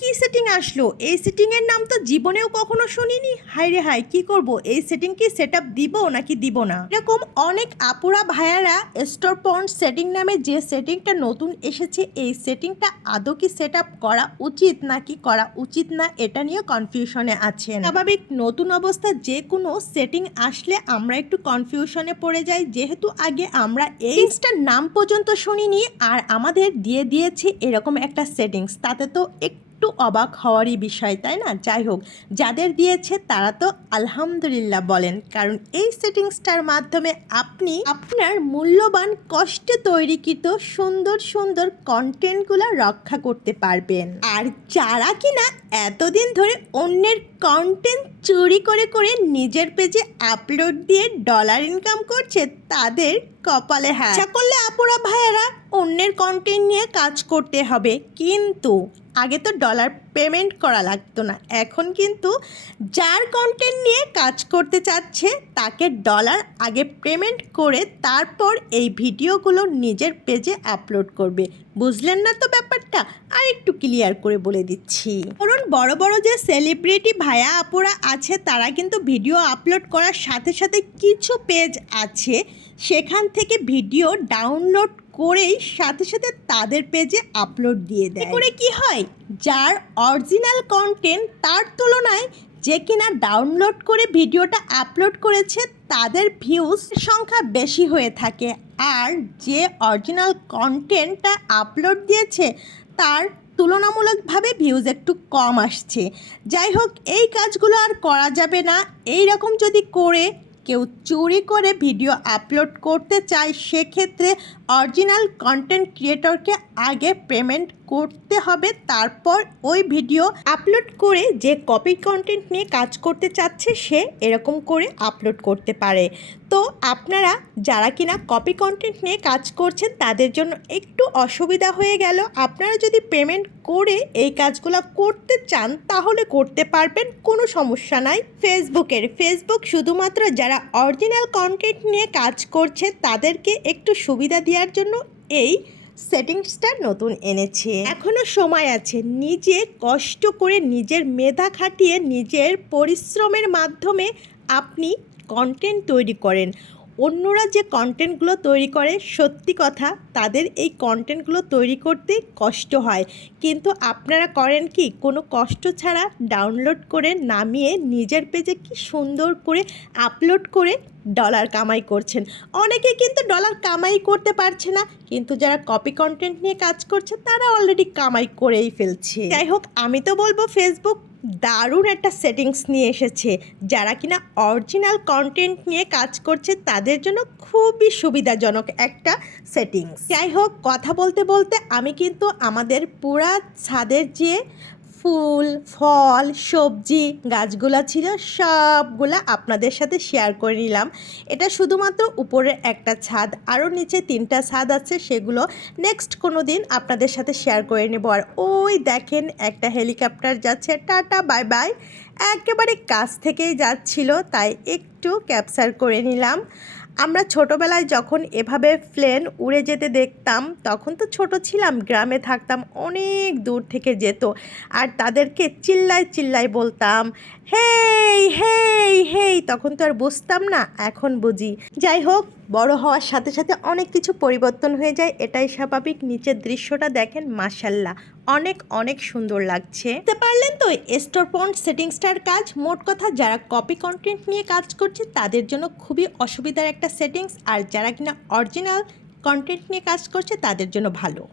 কি সেটিং আসলো? এই সেটিংয়ের নাম তো জীবনেও কখনো শুনিনি। হাই রে হাই কি করব? এই সেটিং কি সেট আপ দিব নাকি দিব না? এরকম অনেক আপুরা ভাইয়ারা স্টোর পয়েন্ট সেটিং নামে যে সেটিংটা নতুন এসেছে, এই সেটিংটা আদৌ কি সেট আপ করা উচিত নাকি করা উচিত না, এটা নিয়ে কনফিউশনে আছেন স্বাভাবিক নতুন অবস্থা যে কোনো সেটিং আসলে আমরা একটু কনফিউশনে পড়ে যাই। যেহেতু আগে আমরা এই নাম পর্যন্ত শুনিনি, আর আমাদের দিয়ে দিয়েছে এরকম একটা সেটিংস তাতে তো একটু অবাক হওয়ারই বিষয়, তাই না? যাই হোক, যাদের দিয়েছে তারা তো আলহামদুলিল্লাহ বলেন। কারণ এই সেটিংসটার মাধ্যমে আপনি আপনার মূল্যবান, কষ্টে তৈরিকৃত, সুন্দর সুন্দর কন্টেন্টগুলো রক্ষা করতে পারবেন। আর যারা কিনা এতদিন ধরে অন্যের কন্টেন্ট চুরি করে করে নিজের পেজে আপলোড দিয়ে ডলার ইনকাম করছে, তাদের কপালে হ্যাঁ। করলে আপুরা, ভাইয়ারা অন্যের কন্টেন্ট নিয়ে কাজ করতে হবে। কিন্তু আগে তো ডলার পেমেন্ট করা লাগতো না। এখন কিন্তু যার কন্টেন্ট নিয়ে কাজ করতে চাচ্ছে, তাকে ডলার আগে পেমেন্ট করে তারপর এই ভিডিওগুলো নিজের পেজে আপলোড করবে। বুঝলেন না তো ব্যাপারটা? আর একটু ক্লিয়ার করে বলে দিচ্ছি। কারণ বড় বড় যে সেলিব্রিটি ভায়া আপুরা আছে, তারা কিন্তু ভিডিও আপলোড করার সাথে সাথে কিছু পেজ আছে, সেখান থেকে ভিডিও ডাউনলোড করেই সাথে সাথে তাদের পেজে আপলোড দিয়ে দেয়। করে কি হয়? যার অরিজিনাল কন্টেন্ট তার তুলনায় যে কিনা ডাউনলোড করে ভিডিওটা আপলোড করেছে তাদের ভিউজ সংখ্যা বেশি হয়ে থাকে। আর যে অরিজিনাল কন্টেন্টটা আপলোড দিয়েছে তার তুলনামূলকভাবে ভিউজ একটু কম আসছে। যাই হোক এই কাজগুলো আর করা যাবে না। এই রকম যদি করে কেউ চুরি করে ভিডিও আপলোড করতে চায়, সেক্ষেত্রে অরিজিনাল কন্টেন্ট ক্রিয়েটরকে আগে পেমেন্ট করতে হবে। তারপর ওই ভিডিও আপলোড করে যে কপি কন্টেন্ট নিয়ে কাজ করতে চাচ্ছে, সে এরকম করে আপলোড করতে পারে। তো আপনারা যারা কিনা কপি কন্টেন্ট নিয়ে কাজ করছেন, তাদের জন্য একটু অসুবিধা হয়ে গেল। আপনারা যদি পেমেন্ট করে এই কাজগুলো করতে চান, তাহলে করতে পারবেন, কোনো সমস্যা নাই। ফেসবুকের ফেসবুক শুধুমাত্র যারা অরিজিনাল কন্টেন্ট নিয়ে কাজ করছে, তাদেরকে একটু সুবিধা দেওয়ার জন্য এই সেটিংসটা নতুন এনেছে। এখনও সময় আছে, নিজে কষ্ট করে নিজের মেধা খাটিয়ে নিজের পরিশ্রমের মাধ্যমে আপনি কন্টেন্ট তৈরি করেন। অন্যরা যে কন্টেন্টগুলো তৈরি করে, সত্যি কথা তাদের এই কন্টেন্টগুলো তৈরি করতে কষ্ট হয়। কিন্তু আপনারা করেন কি? কোনো কষ্ট ছাড়া ডাউনলোড করে নামিয়ে নিজের পেজে কি সুন্দর করে আপলোড করে ডলার কামাই করছেন। অনেকে কিন্তু ডলার কামাই করতে পারছে না, কিন্তু যারা কপি কন্টেন্ট নিয়ে কাজ করছে, তারা অলরেডি কামাই করেই ফেলছে। যাই হোক, আমি তো বলব ফেসবুক দারুণ একটা সেটিংস নিয়ে এসেছে। যারা কিনা অরিজিনাল কন্টেন্ট নিয়ে কাজ করছে, তাদের জন্য খুবই সুবিধাজনক একটা সেটিংস যাই হোক, কথা বলতে বলতে আমি কিন্তু আমাদের পুরা ছাদের যে ফুল, ফল, সবজি, গাছগুলা ছিল, সবগুলা আপনাদের সাথে শেয়ার করে নিলাম। এটা শুধুমাত্র উপরের একটা ছাদ আরও নিচে তিনটা ছাদ আছে, সেগুলো নেক্সট কোনো দিন আপনাদের সাথে শেয়ার করে নেব। আর ওই দেখেন, একটা হেলিকপ্টার যাচ্ছে। টাটা বাই বাই একেবারে কাছ থেকেই যাচ্ছিল, তাই একটু ক্যাপচার করে নিলাম। আমরা ছোটোবেলায় যখন এভাবে প্লেন উড়ে যেতে দেখতাম, তখন তো ছোট ছিলাম, গ্রামে থাকতাম, অনেক দূর থেকে যেত। আর তাদেরকে চিল্লায় চিল্লায় বলতাম, হেই হেই হেই, তখন তো আর বুঝতাম না, এখন বুঝি। যাই হোক, বড় হওয়ার সাথে সাথে অনেক কিছু পরিবর্তন হয়ে যায়, এটাই স্বাভাবিক। নিচের দৃশ্যটা দেখেন মাসাল্লাহ অনেক অনেক সুন্দর লাগছে। বুঝতে পারলেন তো স্টোর পয়েন্ট সেটিংসটার কাজ? মোট কথা, যারা কপি কন্টেন্ট নিয়ে কাজ করছে, তাদের জন্য খুবই অসুবিধার একটা সেটিংস। আর যারা কিনা অরিজিনাল কন্টেন্ট নিয়ে কাজ করছে, তাদের জন্য ভালো।